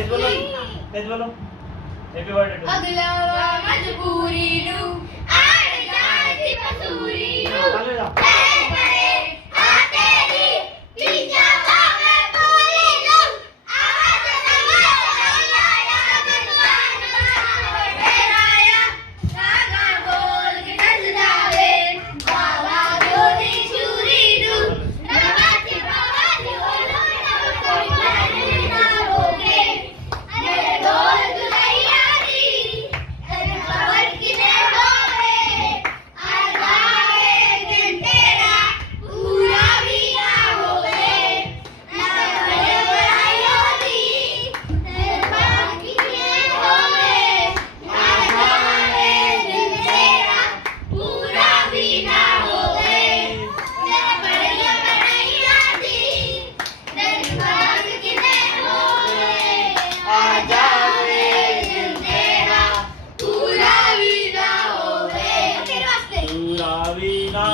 तेज बोलो happy birthday to अगला मजबूरी नू आड़ जाती पसूरी नू चलो जा करे आ तेरी पीछा भावे पूरी नू आवाज समाया भगवान तेराया गागा बोल के नच जावे बाबा जोड़ी चूरी नू नवाती बाबा बोलो ना होगे मेरे ढोल दुलैया दी तेरे खबर किने होवे आ जावे दिन तेरा पूरा भी ना होवे ना बड़े बड़ाइयों दी तेरे खबर किने होवे आ जावे दिन तेरा पूरा भी ना होवे तेरे बड़े बड़ाइयों दी तेरे खबर किने होवे आ जावे दिन तेरा पूरा भी ना होवे तेरे वास्ते पूरा भी ना